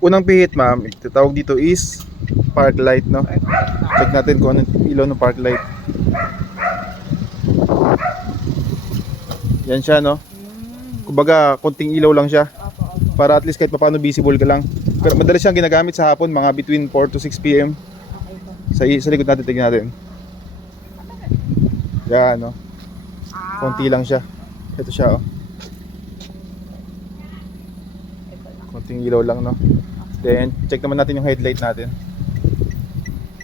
unang pihit ma'am, tawag dito is park light, no? Check natin kung anong ilaw ng park light. Yan siya, no? Kumbaga, konting ilaw lang siya. Para at least kahit paano visible ka lang. Pero madalas siyang ginagamit sa hapon, mga between 4 to 6 p.m. Sa, sa likod natin, tignan natin. Yan, no? Konti lang siya. Ito siya, oh. Konting ilaw lang, no? Then, check naman natin yung headlight natin.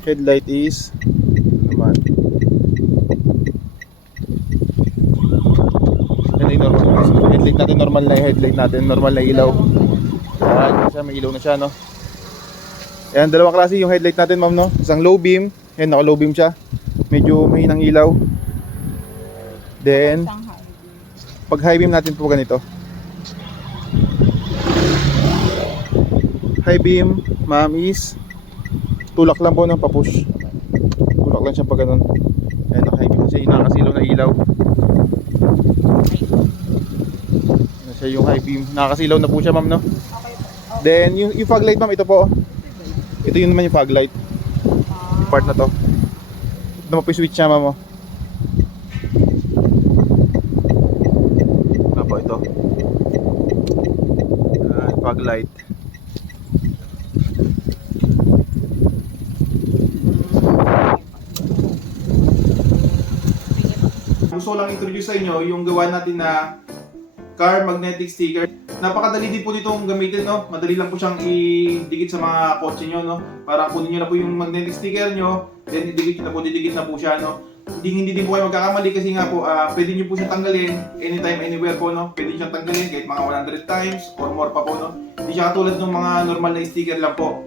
Headlight is, ano naman. Yan yung normal. Headlight natin, normal na yung headlight natin. Normal na ilaw. Yan, siya, may ilaw na siya, no? Yan, dalawang klase yung headlight natin, ma'am, no? Isang low beam. Yan, naka low beam siya. Medyo mahinang ilaw. Then, pag high beam natin po ganito. High beam, ma'am is tulak lang po ng papush. Tulak lang siya pag ganun. Ayan, high beam siya, yung nakakasilaw na ilaw. Ayan siya yung high beam. Nakakasilaw na po siya ma'am, no? Then, yung, yung fog light ma'am, ito po. Ito yun naman yung fog light. Yung part na to. Ito yung switch niya ma'am, oh. Ano ito? Ayan, fog light. Gusto ko lang introduce sa inyo yung gawa natin na car magnetic sticker. Napakadali din po nitong gamitin, no? Madali lang po siyang idikit sa mga kotse nyo, no? Para kunin nyo na po yung magnetic sticker nyo, then idikit na po, didikit na po siya, no? Hindi, hindi din po kayo magkakamali kasi nga po, ah, pwede nyo po siyang tanggalin anytime, anywhere po, no? Pwede siyang tanggalin kahit mga 100 times or more pa po, no? Hindi siya katulad ng mga normal na sticker lang po.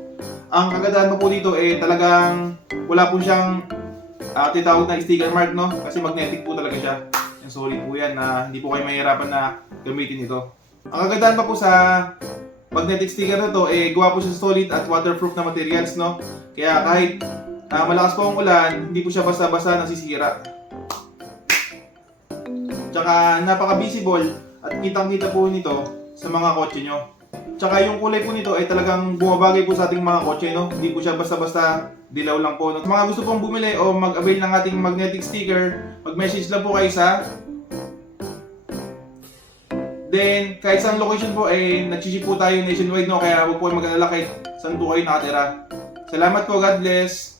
Ang kagandahan po po dito, eh, talagang wala po siyang ah, tinatawag na sticker mark, no? Kasi magnetic po talaga siya. Yung solid po yan na hindi po kayo mahirapan na gamitin ito. Ang kagandahan pa po sa magnetic sticker na to, eh, gawa po siya solid at waterproof na materials, no? Kaya kahit ah, malakas po ang ulan, hindi po siya basta-basta nasisira. Tsaka napaka-visible at kitang-kita po nito sa mga kotse nyo. Tsaka yung kulay po nito ay talagang bumabagay po sa ating mga kotse, no? Hindi po siya basta-basta dilaw lang po. No? Mga gusto pong bumili o mag-avail ng ating magnetic sticker, mag-message lang po kayo sa Then, kahit saan location po, eh, nag-ship po tayo nationwide, no? Kaya huwag po mag-alala kahit saan po kayo nakatira. Salamat po, God bless!